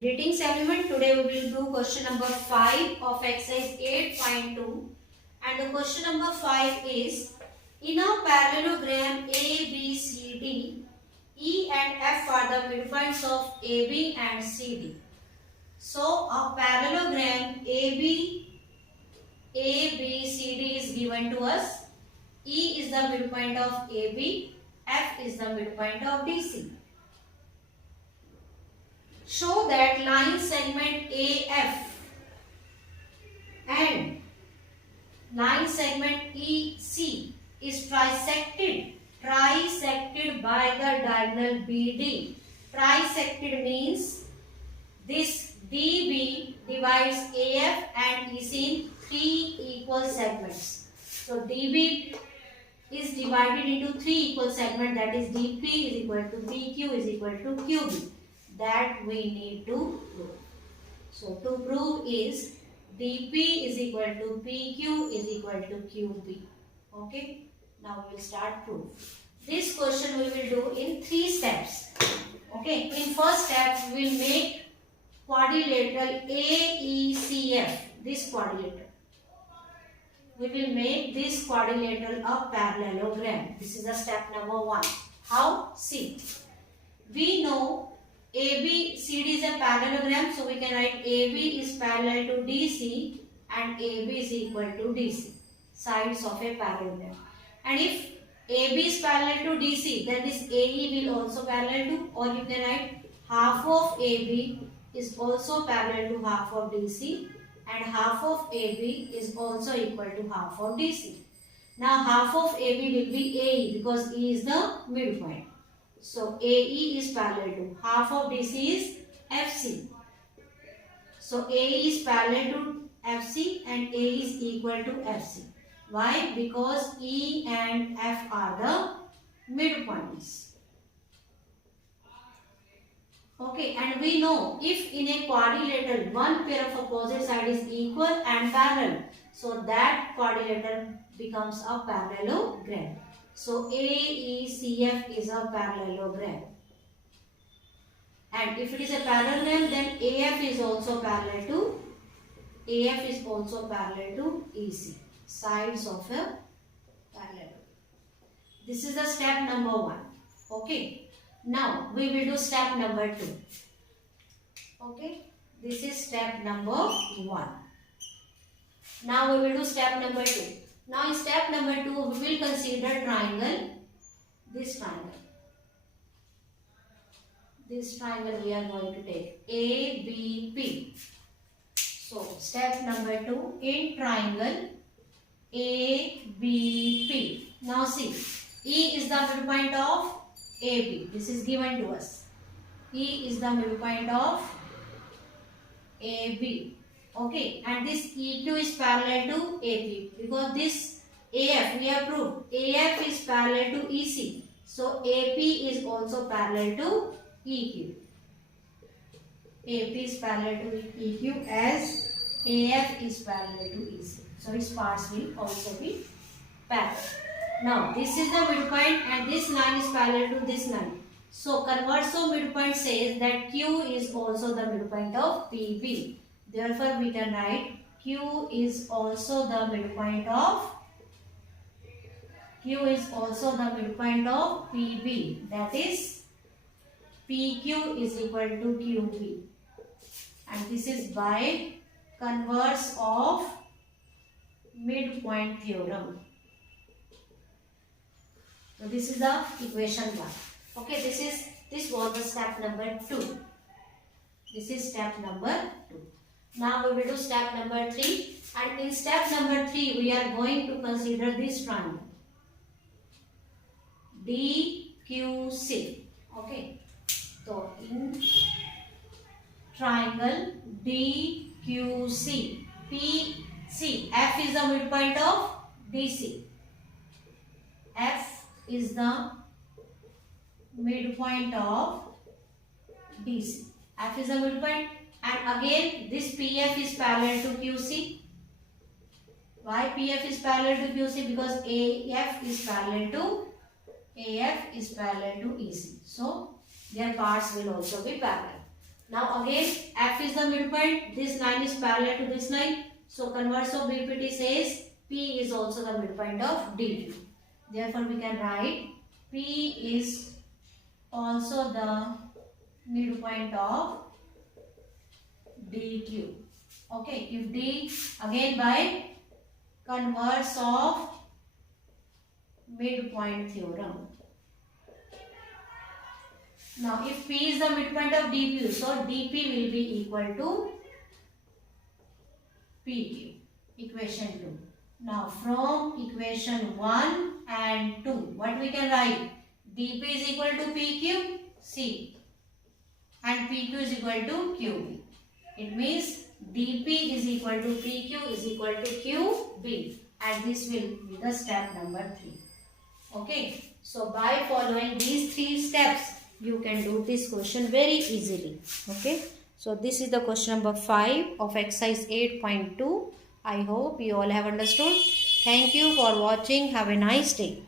Greetings everyone. Today we will do question number 5 of exercise 8.2 and the question number 5 is in a parallelogram ABCD, E and F are the midpoints of AB and CD. So a parallelogram ABCD is given to us. E is the midpoint of AB, F is the midpoint of DC. Show that line segment AF and line segment EC is trisected by the diagonal BD. Trisected means this DB divides AF and EC in 3 equal segments. So DB is divided into 3 equal segments, that is DP is equal to PQ is equal to QB. That we need to prove. So to prove is dp is equal to pq is equal to qb. Okay. Now we will start proof. This question we will do in 3 steps. Okay. In first step we will make quadrilateral AECF. This quadrilateral. We will make this quadrilateral a parallelogram. This is the step number 1. How? See. We know ABCD is a parallelogram, so we can write AB is parallel to DC and AB is equal to DC, sides of a parallelogram. And if AB is parallel to DC, then this AE will also parallel to, or you can write half of AB is also parallel to half of DC and half of AB is also equal to half of DC. Now half of AB will be AE because E is the midpoint. So AE is parallel to half of DC is FC. So AE is parallel to FC and A is equal to FC. Why? Because E and F are the midpoints. Okay, and we know if in a quadrilateral one pair of opposite side is equal and parallel, so that quadrilateral becomes a parallelogram. So AECF is a parallelogram. And if it is a parallelogram, then AF is also parallel to EC. Sides of a parallelogram. This is the step number 1. Okay. Now we will do step number 2. Okay. This is step number 1. Now we will do step number 2. Now in step number 2, we will consider triangle, this triangle. This triangle we are going to take ABP. So step number 2, in triangle ABP. Now see, E is the midpoint of AB. This is given to us. E is the midpoint of AB. Okay, and this EQ is parallel to AP because this AF, we have proved AF is parallel to EC. So AP is also parallel to EQ. AP is parallel to EQ as AF is parallel to EC. So its parts will also be parallel. Now this is the midpoint and this line is parallel to this line. So converse of midpoint says that Q is also the midpoint of PB. Therefore, we can write Q is also the midpoint of PB. That is PQ is equal to QB. And this is by converse of midpoint theorem. So this is the equation 1. Okay, this was the step number 2. This is step number 2. Now we will do step number 3, and in step number 3 we are going to consider this triangle DQC. Okay, so in triangle DQC, PC, F is the midpoint of DC. F is the midpoint of DC. F is the midpoint. And again this PF is parallel to QC. Why PF is parallel to QC? Because AF is parallel to EC. So their parts will also be parallel. Now again F is the midpoint. This line is parallel to this line. So converse of BPT says P is also the midpoint of DQ. Therefore we can write P is also the midpoint of DQ. Okay, if D again by converse of midpoint theorem. Now if P is the midpoint of DQ, so DP will be equal to PQ. Equation 2. Now from equation 1 and 2, what we can write? DP is equal to PQ, C, and PQ is equal to QB. It means DP is equal to PQ is equal to QB, and this will be the step number 3. Okay, so by following these 3 steps, you can do this question very easily. Okay, so this is the question number 5 of exercise 8.2. I hope you all have understood. Thank you for watching. Have a nice day.